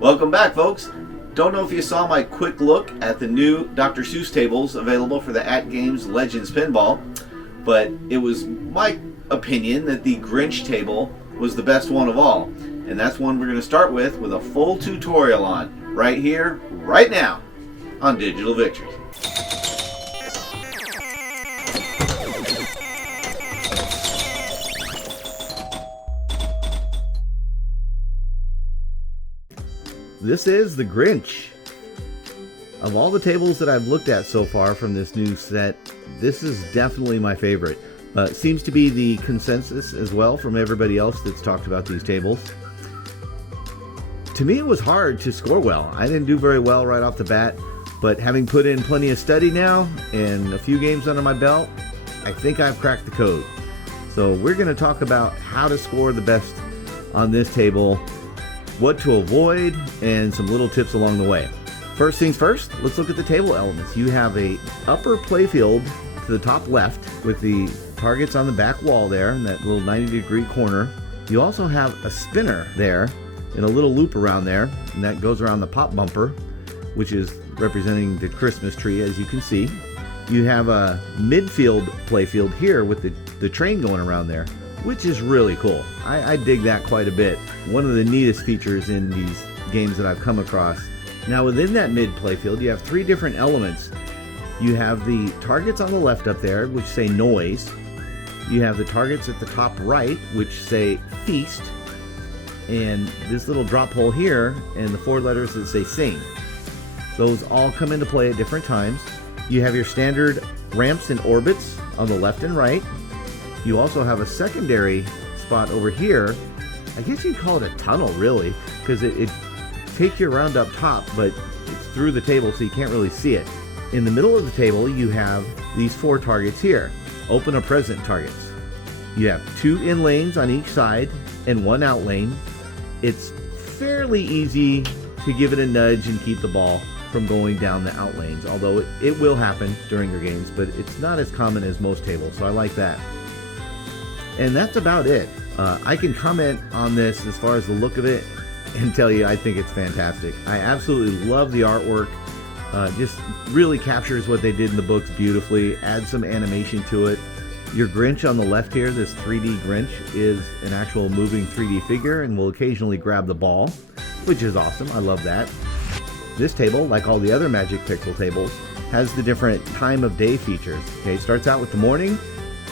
Welcome back, folks. Don't know if you saw my quick look at the new Dr. Seuss tables available for the AT Games Legends Pinball, but it was my opinion that the Grinch table was the best one of all, and that's one we're going to start with a full tutorial on, right here, right now, on Digital Victories. This is the Grinch. Of all the tables that I've looked at so far from this new set, this is definitely my favorite. Seems to be the consensus as well from everybody else that's talked about these tables. To me, it was hard to score well. I didn't do very well right off the bat, but having put in plenty of study now and a few games under my belt, I think I've cracked the code. So we're going to talk about how to score the best on this table, what to avoid, and some little tips along the way. First things first, let's look at the table elements. You have a upper playfield to the top left with the targets on the back wall there in that little 90-degree corner. You also have a spinner there in a little loop around there, and that goes around the pop bumper, which is representing the Christmas tree, as you can see. You have a midfield playfield here with the train going around there, which is really cool. I dig that quite a bit. One of the neatest features in these games that I've come across. Now within that mid playfield, you have three different elements. You have the targets on the left up there, which say noise. You have the targets at the top right, which say feast. And this little drop hole here, and the four letters that say sing. Those all come into play at different times. You have your standard ramps and orbits on the left and right. You also have a secondary spot over here. I guess you'd call it a tunnel, really, because it takes you around up top, but it's through the table, so you can't really see it. In the middle of the table, you have these four targets here, open or present targets. You have two in lanes on each side and one out lane. It's fairly easy to give it a nudge and keep the ball from going down the out lanes, although it will happen during your games, but it's not as common as most tables, so I like that. And that's about it. I can comment on this as far as the look of it and tell you I think it's fantastic. I absolutely love the artwork. Just really captures what they did in the books beautifully, adds some animation to it. Your Grinch on the left here, this 3D Grinch, is an actual moving 3D figure and will occasionally grab the ball, which is awesome. I love that. This table, like all the other Magic Pixel tables, has the different time of day features. Okay, it starts out with the morning.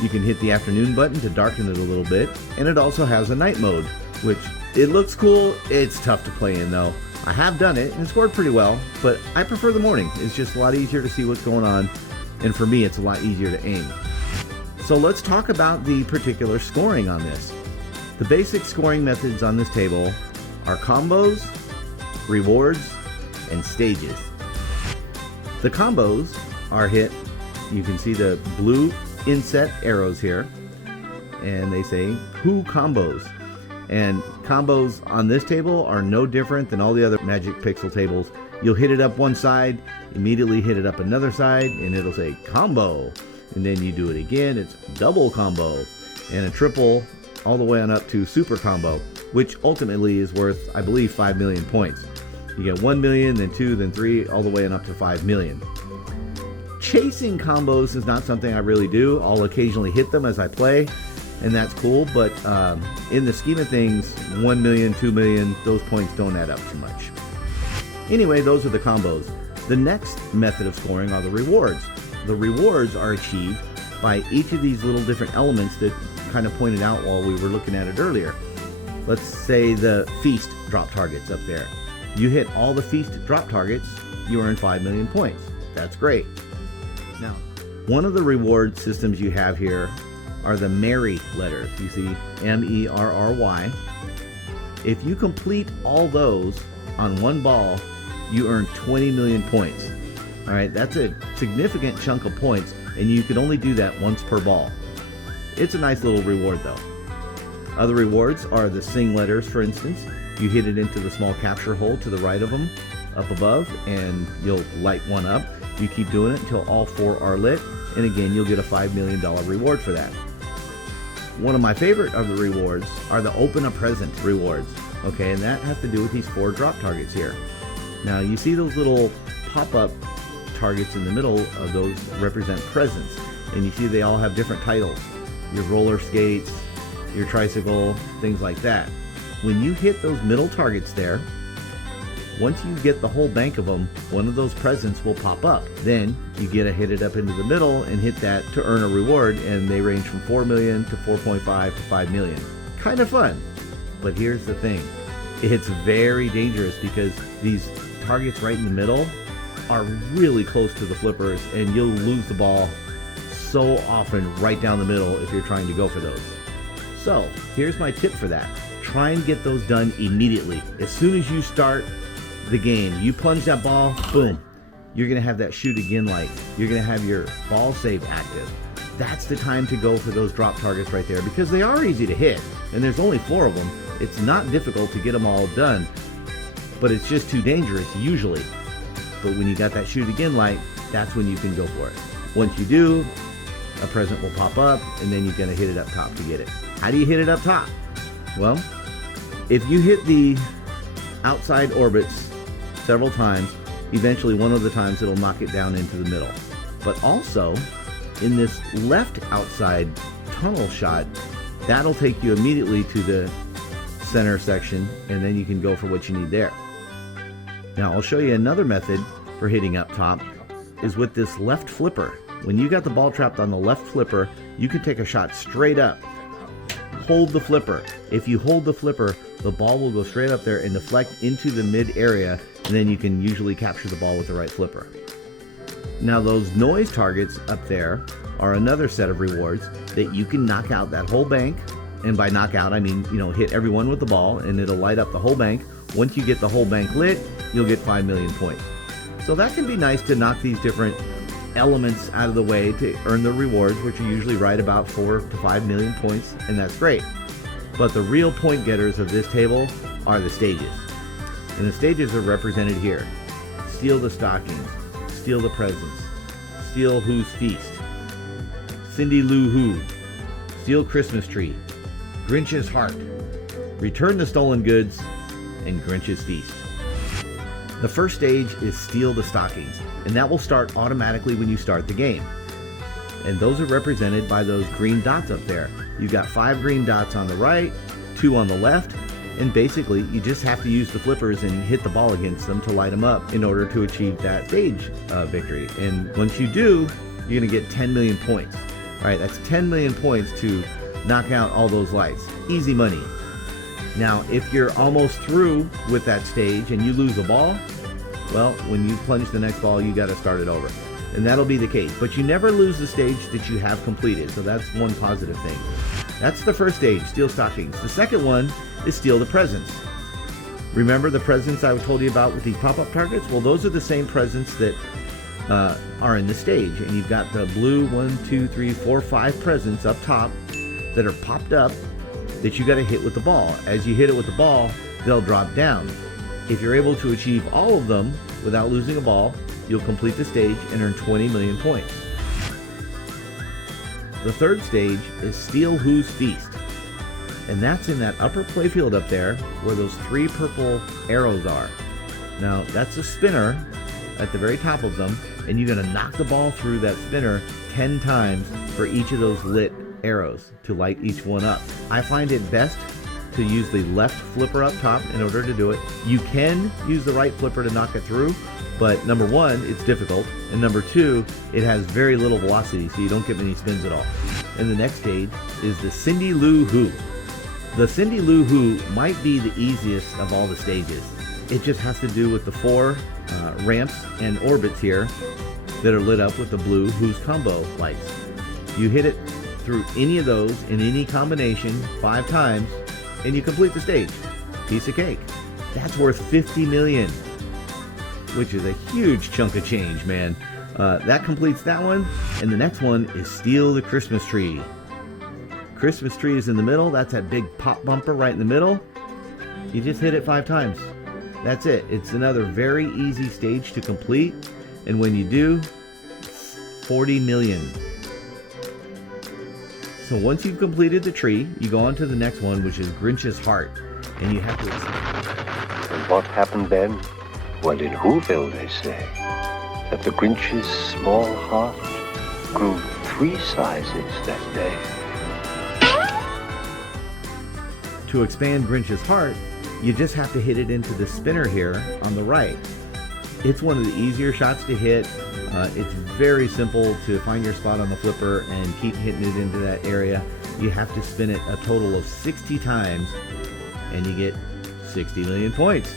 You can hit the afternoon button to darken it a little bit, and it also has a night mode, which it looks cool. It's tough to play in though. I have done it and scored pretty well, but I prefer the morning. It's just a lot easier to see what's going on, and for me it's a lot easier to aim. So let's talk about the particular scoring on this. The basic scoring methods on this table are combos, rewards, and stages. The combos are hit, you can see the blue inset arrows here, and they say who combos. And combos on this table are no different than all the other Magic Pixel tables. You'll hit it up one side, immediately hit it up another side, and it'll say combo. And then you do it again, it's double combo, and a triple, all the way on up to super combo, which ultimately is worth, I believe, 5 million points. You get 1 million, then 2, then 3, all the way on up to 5 million. Chasing combos is not something I really do. I'll occasionally hit them as I play, and that's cool, but in the scheme of things, 1 million, 2 million, those points don't add up too much. Anyway, those are the combos. The next method of scoring are the rewards. The rewards are achieved by each of these little different elements that kind of pointed out while we were looking at it earlier. Let's say the feast drop targets up there. You hit all the feast drop targets, you earn 5 million points. That's great. Now, one of the reward systems you have here are the Merry letters. You see M-E-R-R-Y. If you complete all those on one ball, you earn 20 million points. All right, that's a significant chunk of points, and you can only do that once per ball. It's a nice little reward though. Other rewards are the sing letters, for instance. You hit it into the small capture hole to the right of them, up above, and you'll light one up. You keep doing it until all four are lit, and again, you'll get a $5 million reward for that. One of my favorite of the rewards are the open a present rewards. Okay, and that has to do with these 4 drop targets here. Now you see those little pop-up targets in the middle of those represent presents, and you see they all have different titles. Your roller skates, your tricycle, things like that. When you hit those middle targets there, once you get the whole bank of them, one of those presents will pop up. Then you get to hit it up into the middle and hit that to earn a reward, and they range from 4 million to 4.5 to 5 million. Kind of fun. But here's the thing. It's very dangerous because these targets right in the middle are really close to the flippers, and you'll lose the ball so often right down the middle if you're trying to go for those. So here's my tip for that. Try and get those done immediately. As soon as you start the game, you plunge that ball, boom, you're gonna have that shoot again light. You're gonna have your ball save active. That's the time to go for those drop targets right there, because they are easy to hit, and there's only 4 of them. It's not difficult to get them all done, but it's just too dangerous usually. But when you got that shoot again light, that's when you can go for it. Once you do, a present will pop up, and then you're gonna hit it up top to get it. How do you hit it up top? Well, if you hit the outside orbits several times, eventually one of the times it'll knock it down into the middle. But also, in this left outside tunnel shot, that'll take you immediately to the center section, and then you can go for what you need there. Now I'll show you another method for hitting up top, is with this left flipper. When you got the ball trapped on the left flipper, you can take a shot straight up. Hold the flipper. If you hold the flipper, the ball will go straight up there and deflect into the mid area, and then you can usually capture the ball with the right flipper. Now those noise targets up there are another set of rewards that you can knock out that whole bank. And by knock out, I mean, hit everyone with the ball, and it'll light up the whole bank. Once you get the whole bank lit, you'll get 5 million points. So that can be nice to knock these different elements out of the way to earn the rewards, which are usually right about 4 to 5 million points, and that's great. But the real point getters of this table are the stages. And the stages are represented here. Steal the stockings, steal the presents, steal Who's Feast, Cindy Lou Who, steal Christmas Tree, Grinch's Heart, return the stolen goods, and Grinch's Feast. The first stage is Steal the Stockings, and that will start automatically when you start the game. And those are represented by those green dots up there. You've got 5 green dots on the right, 2 on the left, and basically you just have to use the flippers and hit the ball against them to light them up in order to achieve that stage victory. And once you do, you're gonna get 10 million points. All right, that's 10 million points to knock out all those lights. Easy money. Now, if you're almost through with that stage and you lose a ball, well, when you plunge the next ball, you got to start it over. And that'll be the case. But you never lose the stage that you have completed, so that's one positive thing. That's the first stage, Steal Stockings. The second one is Steal the Presents. Remember the presents I told you about with these pop-up targets? Well, those are the same presents that are in the stage. And you've got the blue 1, 2, 3, 4, 5 presents up top that are popped up that you got to hit with the ball. As you hit it with the ball, they'll drop down. If you're able to achieve all of them without losing a ball, you'll complete the stage and earn 20 million points. The third stage is Steal Who's Feast. And that's in that upper playfield up there where those 3 purple arrows are. Now, that's a spinner at the very top of them, and you're going to knock the ball through that spinner 10 times for each of those lit arrows to light each one up. I find it best to use the left flipper up top in order to do it. You can use the right flipper to knock it through, but number 1, it's difficult, and number 2, it has very little velocity, so you don't get many spins at all. And the next stage is the Cindy Lou Who. The Cindy Lou Who might be the easiest of all the stages. It just has to do with the 4 ramps and orbits here that are lit up with the blue Who's Combo lights. You hit it through any of those in any combination 5 times, and you complete the stage. Piece of cake. That's worth 50 million, which is a huge chunk of change, man. That completes that one, and the next one is Steal the Christmas Tree. Christmas tree is in the middle. That's that big pop bumper right in the middle. You just hit it 5 times. That's it. It's another very easy stage to complete, and when you do, 40 million. So once you've completed the tree, you go on to the next one, which is Grinch's Heart. and you have to... And what happened then? Well, in Whoville, they say that the Grinch's small heart grew 3 sizes that day. To expand Grinch's heart, you just have to hit it into the spinner here on the right. It's one of the easier shots to hit. It's very simple to find your spot on the flipper and keep hitting it into that area. You have to spin it a total of 60 times and you get 60 million points.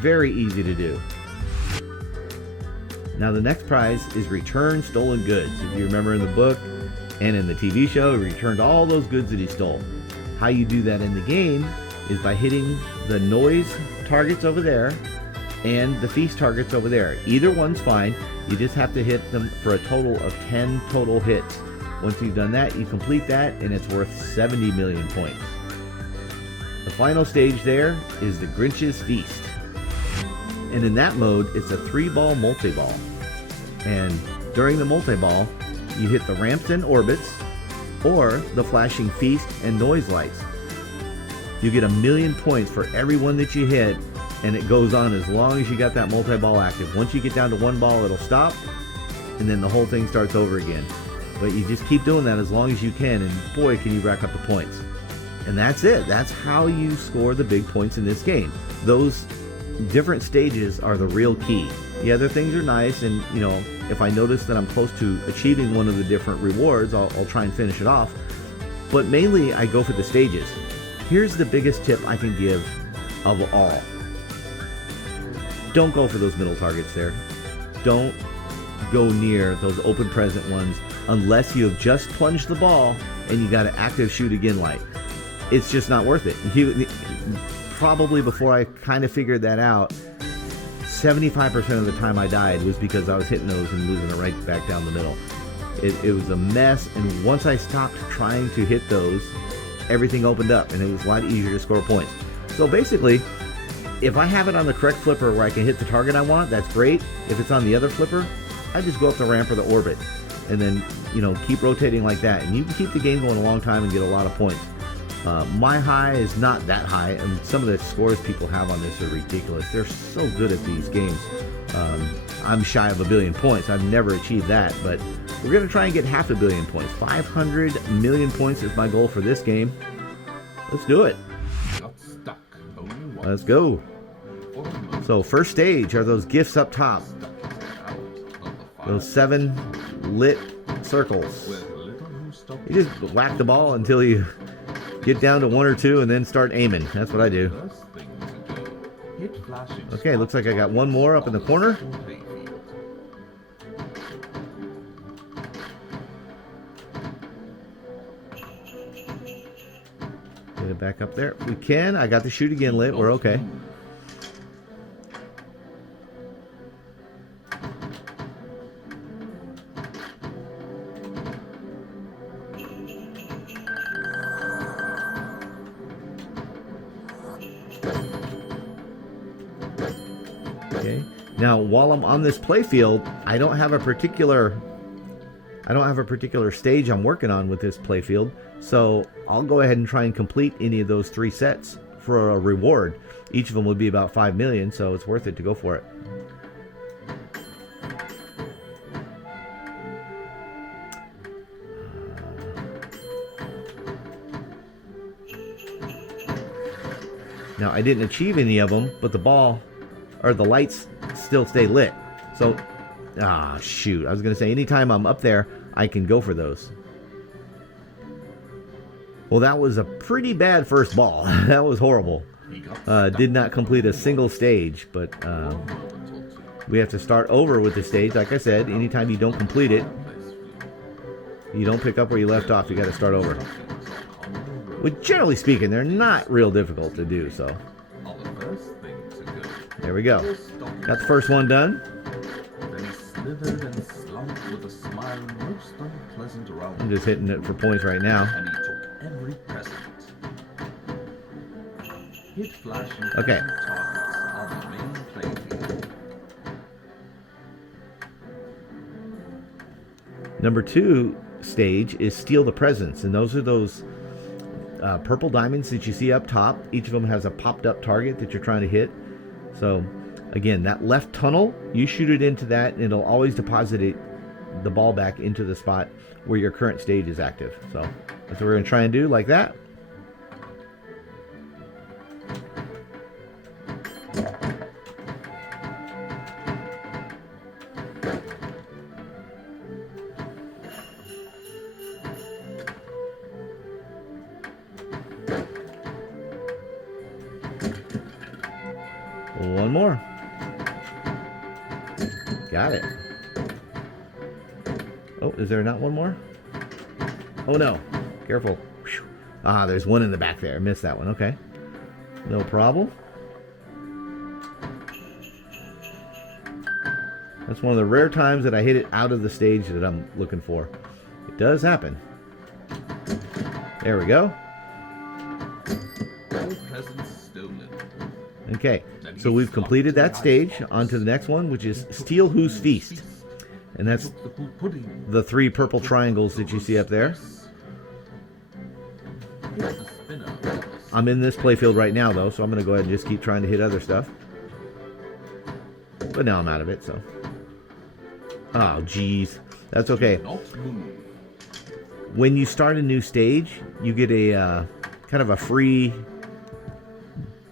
Very easy to do. Now the next prize is return stolen goods. If you remember in the book and in the TV show, he returned all those goods that he stole. How you do that in the game is by hitting the noise targets over there and the feast targets over there. Either one's fine. You just have to hit them for a total of 10 total hits. Once you've done that, you complete that and it's worth 70 million points. The final stage there is the Grinch's Feast. And in that mode, it's a 3-ball multi-ball. And during the multi-ball, you hit the ramps and orbits or the flashing feast and noise lights. You get 1,000,000 points for every one that you hit, and it goes on as long as you got that multi-ball active. Once you get down to 1 ball, it'll stop, and then the whole thing starts over again. But you just keep doing that as long as you can, and boy, can you rack up the points. And that's it. That's how you score the big points in this game. Those different stages are the real key. The other things are nice, and you know, if I notice that I'm close to achieving one of the different rewards, I'll try and finish it off. But mainly, I go for the stages. Here's the biggest tip I can give of all. Don't go for those middle targets there. Don't go near those open present ones unless you have just plunged the ball and you got an active shoot again light. It's just not worth it. Probably before I kind of figured that out, 75% of the time I died was because I was hitting those and losing it right back down the middle. It was a mess, and once I stopped trying to hit those, everything opened up and it was a lot easier to score points. So basically, if I have it on the correct flipper where I can hit the target I want, that's great. If it's on the other flipper, I just go up the ramp or the orbit and then, you know, keep rotating like that. And you can keep the game going a long time and get a lot of points. My high is not that high, and some of the scores people have on this are ridiculous. They're so good at these games. I'm shy of 1 billion points. I've never achieved that, but we're going to try and get 500 million points. 500 million points is my goal for this game. Let's do it. Let's go. So first stage are those gifts up top. Those 7 lit circles. You just whack the ball until you get down to 1 or 2 and then start aiming. That's what I do. Okay, looks like I got 1 more up in the corner. Get it back up there. If we can. I got the shoot again lit. We're okay. Okay. Now, while I'm on this playfield, I don't have a particular stage I'm working on with this playfield, so I'll go ahead and try and complete any of those 3 sets for a reward. Each of them would be about 5 million, so it's worth it to go for it. Now, I didn't achieve any of them, but the ball or the lights still stay lit. So, shoot. I was going to say, anytime I'm up there, I can go for those. Well, that was a pretty bad first ball. That was horrible. Did not complete a single stage, but we have to start over with the stage. Like I said, anytime you don't complete it, you don't pick up where you left off. You got to start over. But generally speaking, they're not real difficult to do, so. There we go. Got the first one done. I'm just hitting it for points right now. Okay. Number 2 stage is steal the presents, and those are those purple diamonds that you see up top. Each of them has a popped up target that you're trying to hit. So again, that left tunnel, you shoot it into that and it'll always deposit the ball back into the spot where your current stage is active. So that's what we're going to try and do, like that. One more. Got it. Oh, is there not one more? Oh no. Careful. Whew. Ah, there's one in the back there. I missed that one. Okay. No problem. That's one of the rare times that I hit it out of the stage that I'm looking for. It does happen. There we go. All presents stolen. Okay, so we've completed that stage. On to the next one, which is Steal Who's Feast. And that's the 3 purple triangles that you see up there. I'm in this playfield right now, though, so I'm going to go ahead and just keep trying to hit other stuff. But now I'm out of it, so... Oh, geez. That's okay. When you start a new stage, you get a kind of a free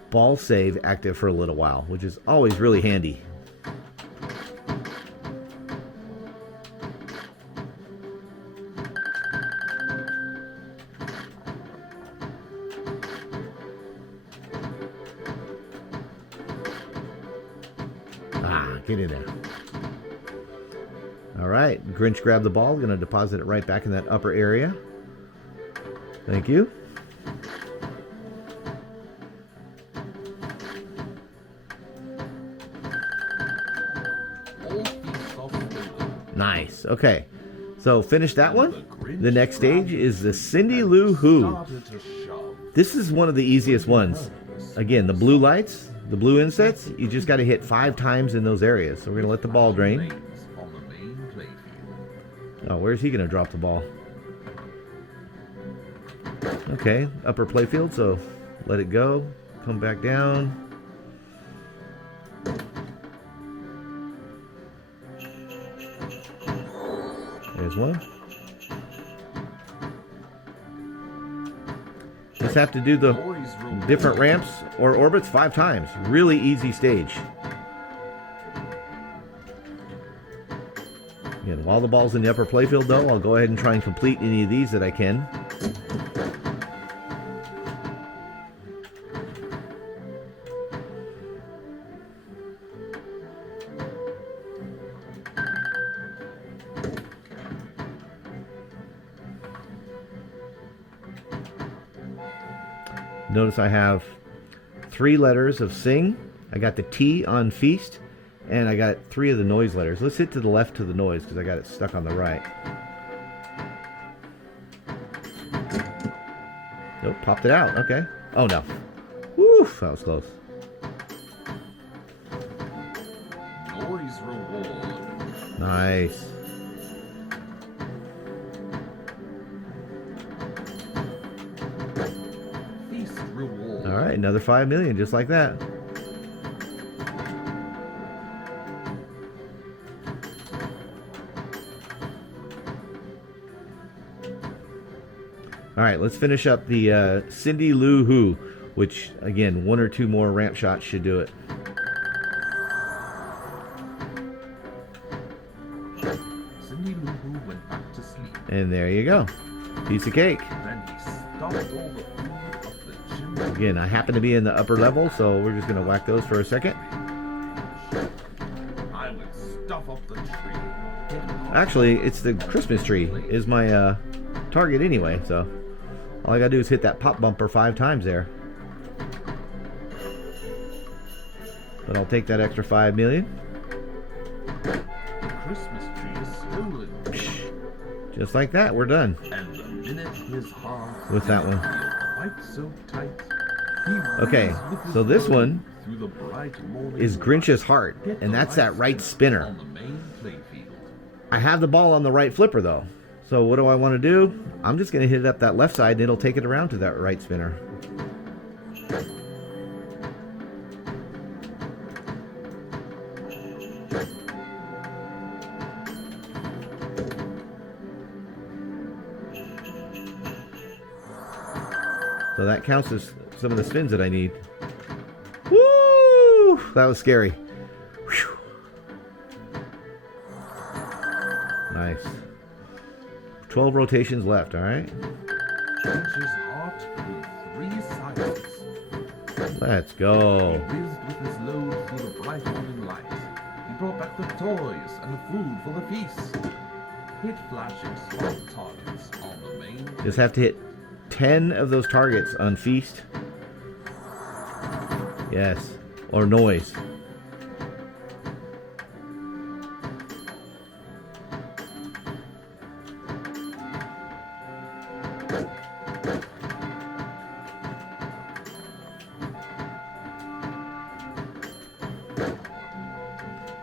ball save active for a little while, which is always really handy. Ah, get in there. All right, Grinch grabbed the ball. Going to deposit it right back in that upper area. Thank you. Nice. Okay. So finish that one. The next stage is the Cindy Lou Who. This is one of the easiest ones. Again, the blue lights, the blue insets, you just got to hit 5 times in those areas. So we're going to let the ball drain. Oh, where's he going to drop the ball? Okay, upper playfield, so let it go. Come back down. There's one. Just have to do the different ramps or orbits 5 times. Really easy stage. Again, while the ball's in the upper playfield, though, I'll go ahead and try and complete any of these that I can. Notice I have 3 letters of sing. I got the T on feast, and I got 3 of the noise letters. Let's hit to the left to the noise because I got it stuck on the right. Nope, popped it out. Okay. Oh no. Woo, that was close. Noise reward. Nice. All right, another 5 million, just like that. All right, let's finish up the Cindy Lou Who, which, again, 1 or 2 more ramp shots should do it. Cindy Lou Who went back to sleep. And there you go. Piece of cake. Then he stuffed all the food up the chimney. Again, I happen to be in the upper level, so we're just going to whack those for a second. I would stuff up the tree. Actually, it's the Christmas tree is my target anyway, so all I got to do is hit that pop bumper 5 times there. But I'll take that extra 5 million. The Christmas tree is stolen. Just like that, we're done And the minute his heart with that one. quite so tight, he Okay, runs with his so this load one through the bright morning is Grinch's heart, and that's that right spinner. on the main playfield. I have the ball on the right flipper though, So what do I want to do? I'm just going to hit it up that left side and it'll take it around to that right spinner. So that counts as some of the spins that I need. Woo! That was scary. Whew. Nice. 12 rotations left, alright? Grinch's heart grew 3 sizes. Let's go. He whizzed with his load through the bright morning light. He brought back the toys and the food for the feast. Hit flashing spot targets on the main. Just have to hit 10 of those targets on feast. Yes. Or noise.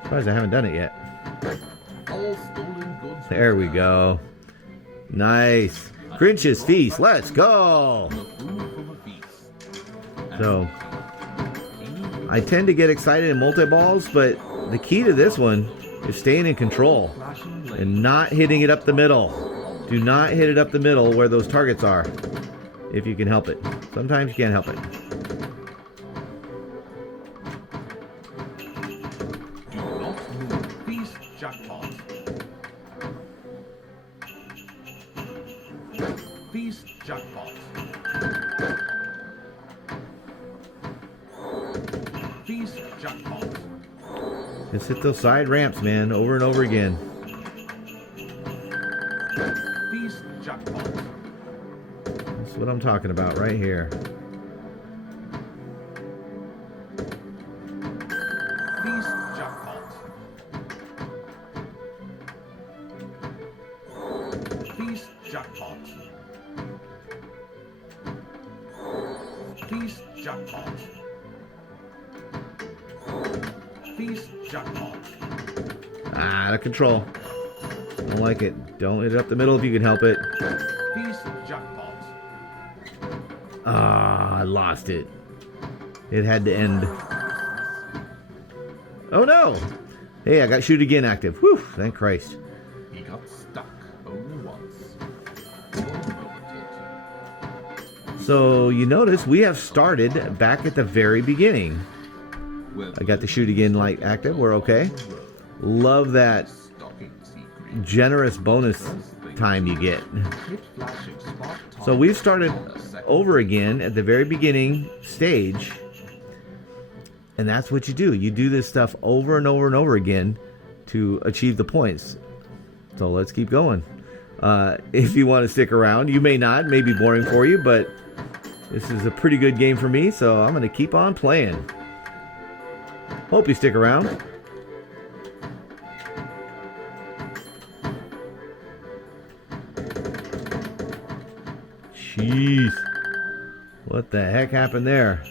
Surprised I haven't done it yet. All stolen goods. There we go. Nice. Grinch's Feast. Let's go. The food for the feast. So, I tend to get excited in multi-balls, but the key to this one is staying in control and not hitting it up the middle. Do not hit it up the middle where those targets are, if you can help it. Sometimes you can't help it. Do not move. Feast jackpot. Feast jackpot. Feast jackpot. Just hit those side ramps, man, over and over again. Feast jackpot. That's what I'm talking about right here. Feast jackpot. Feast jackpot. Feast jackpot. Feast jackpot. Out of control. Don't like it. Don't hit it up the middle if you can help it. Feast jackpot. Ah, I lost it. It had to end. Oh no! Hey, I got shoot again active. Whew, thank Christ. He got stuck only once. For a moment or So you notice we have started back at the very beginning. two. I got the shoot again light active. We're okay. Love that Stocking secret. generous bonus time you get. Hit flashing spot So we've target started on a second. over again at the very beginning stage. And that's what you do. You do this stuff over and over and over again to achieve the points. So let's keep going. If you want to stick around, you may not. It may be boring for you, but this is a pretty good game for me, so I'm going to keep on playing. Hope you stick around. Jeez. What the heck happened there?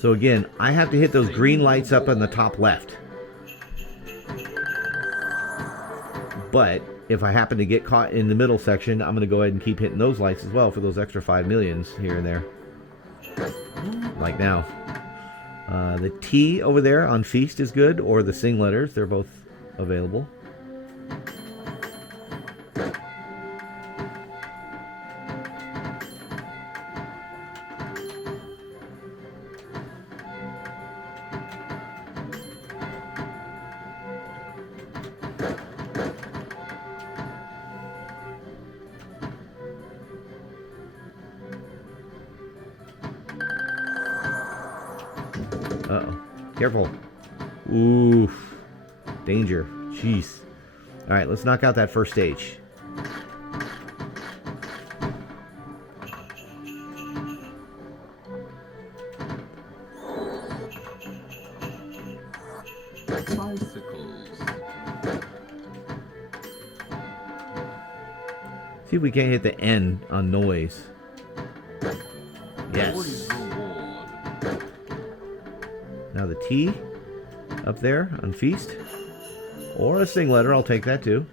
So again, I have to hit those green lights up on the top left. But if I happen to get caught in the middle section, I'm going to go ahead and keep hitting those lights as well for those extra 5 millions here and there. Like now. The T over there on Feast is good, or the Sing letters. They're both available. Uh-oh. Careful. Oof. Danger. Jeez. Alright, let's knock out that first stage. Bicycles. See if we can't hit the N on noise. Yes. Boys will T up there on Feast. Or a sing letter, I'll take that too.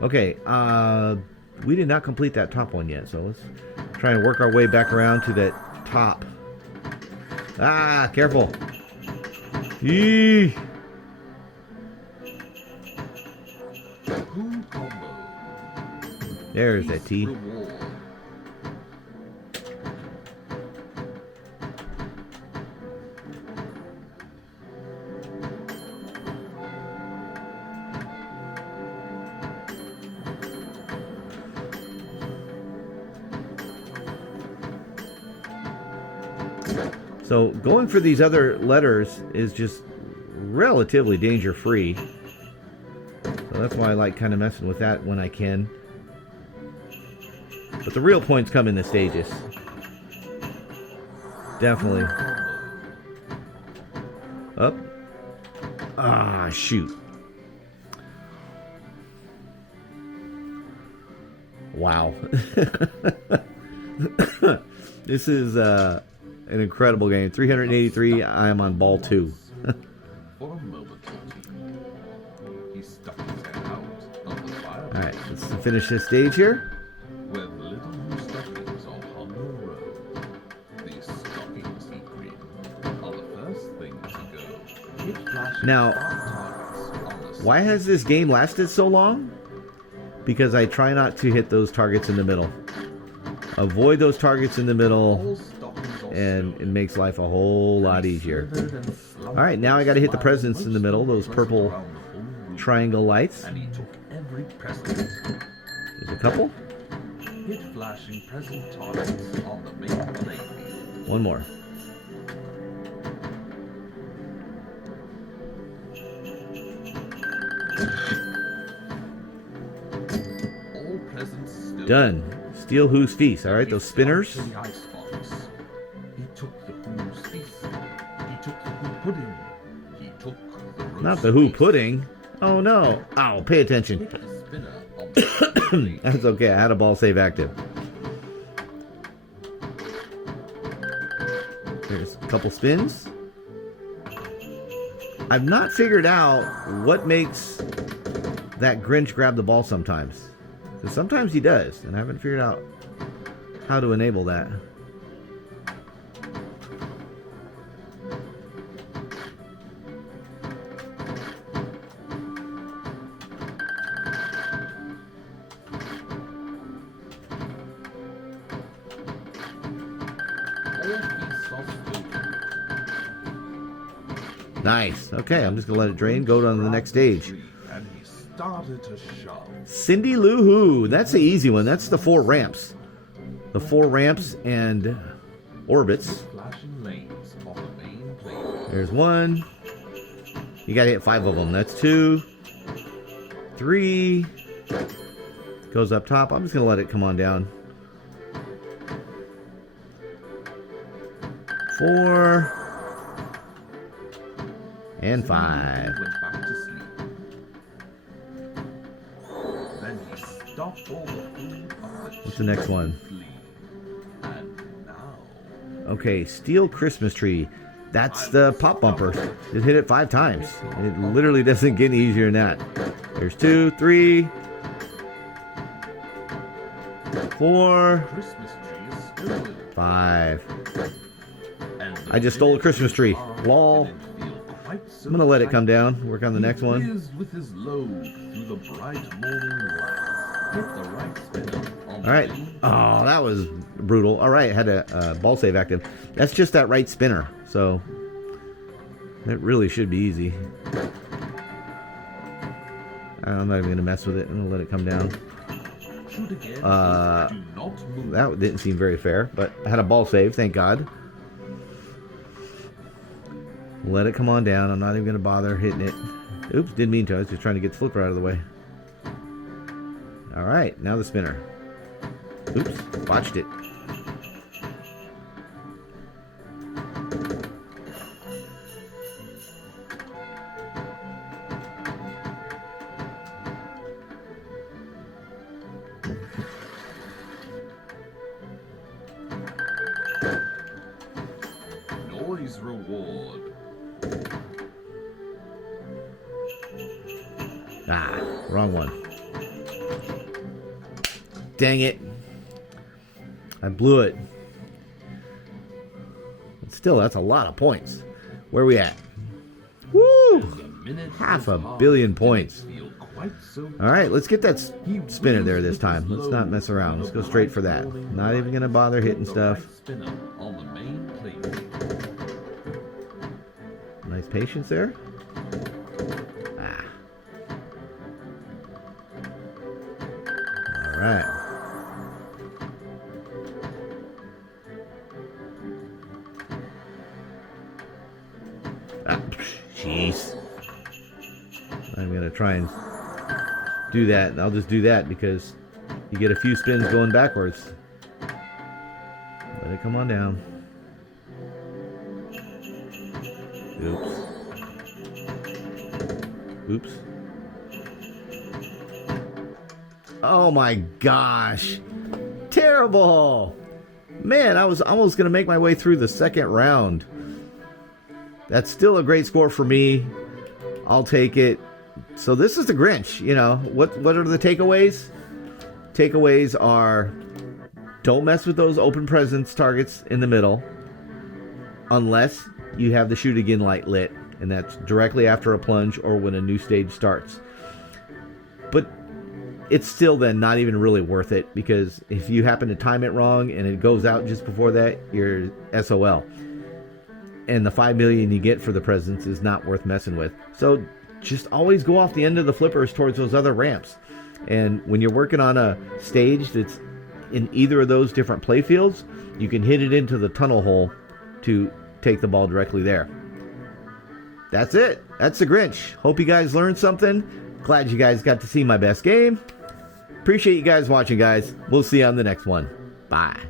Okay, we did not complete that top one yet, so let's try and work our way back around to that top. Ah, careful. Eee. There's that T. So going for these other letters is just relatively danger-free. So that's why I like kind of messing with that when I can. But the real points come in the stages. Definitely. Up. Ah, shoot. Wow. This is an incredible game. 383. I am on ball 2. For a moment, he stuck his head out of the fire. All right, let's finish this stage here. Where the little blue stockings all hung in a row. These stockings, he grinned, are the first thing to go. Hit flashing Now, targets on the why has this game lasted so long? Because I try not to hit those targets in the middle. Avoid those targets in the middle, and it makes life a whole lot easier. Alright, now I gotta hit the presents in the middle, those purple triangle lights. And he took every present. There's a couple. Hit flashing present targets on the main playfield. One more. All presents still. Done. Steal Who's Feast. Alright, those spinners. To the icebox. He took the Who's feast. He took the Who pudding. He took the roast Not the Who beef. pudding. Oh no. Ow, pay attention. Hit the spinner on the plate. That's okay, I had a ball save active. There's a couple spins. I've not figured out what makes that Grinch grab the ball sometimes. Because sometimes he does, and I haven't figured out how to enable that. Nice. Okay, I'm just going to let it drain. Go on to the next stage. And he started to shove. Cindy Lou Who. That's the easy one. That's the 4 ramps. The 4 ramps and orbits. Flashing lanes on the main plate. There's 1. You got to hit 5 of them. That's 2. 3. Goes up top. I'm just going to let it come on down. 4. And 5. Went back to sleep. Then he stopped all the food of the What's the next one? flea. And now Okay, Steel Christmas Tree. That's the pop bumper. Just hit it 5 times. It literally doesn't get any easier than that. There's 2, 3, 4, Christmas tree is stolen. 5. And I just stole a Christmas tree. Lol. didn't feel quite so I'm gonna let it come tight. down. Work on the next one. He whizzed with his load through the bright morning light. Hit the right spinner on the Alright. main Oh, that was brutal. Alright, had a ball save active. That's just that right spinner. So, it really should be easy. I'm not even going to mess with it. I'm going to let it come down. Shoot again. Do not move. That didn't seem very fair, but I had a ball save, thank God. Let it come on down. I'm not even going to bother hitting it. Oops, didn't mean to. I was just trying to get the flipper out of the way. Alright, now the spinner. Oops, botched it. Ah, wrong one. Dang it. I blew it. But still, that's a lot of points. Where are we at? Woo! Half a billion points. All right, let's get that spinner there this time. Let's not mess around. Let's go straight for that. Not even going to bother hitting stuff. Nice patience there. Ah. All right. Ah, jeez. I'm going to try and do that. And I'll just do that because you get a few spins going backwards. Let it come on down. Oops. Oops. Oh my gosh. Terrible. Man, I was almost going to make my way through the second round. That's still a great score for me. I'll take it. So this is the Grinch. You know, what are the takeaways? Takeaways are, don't mess with those open presence targets in the middle unless you have the shoot again light lit, and that's directly after a plunge or when a new stage starts. But it's still then not even really worth it, because if you happen to time it wrong and it goes out just before that, you're SOL. And the 5 million you get for the presents is not worth messing with. So just always go off the end of the flippers towards those other ramps. And when you're working on a stage that's in either of those different play fields, you can hit it into the tunnel hole to take the ball directly there. That's it. That's the Grinch. Hope you guys learned something. Glad you guys got to see my best game. Appreciate you guys watching, guys. We'll see you on the next one. Bye.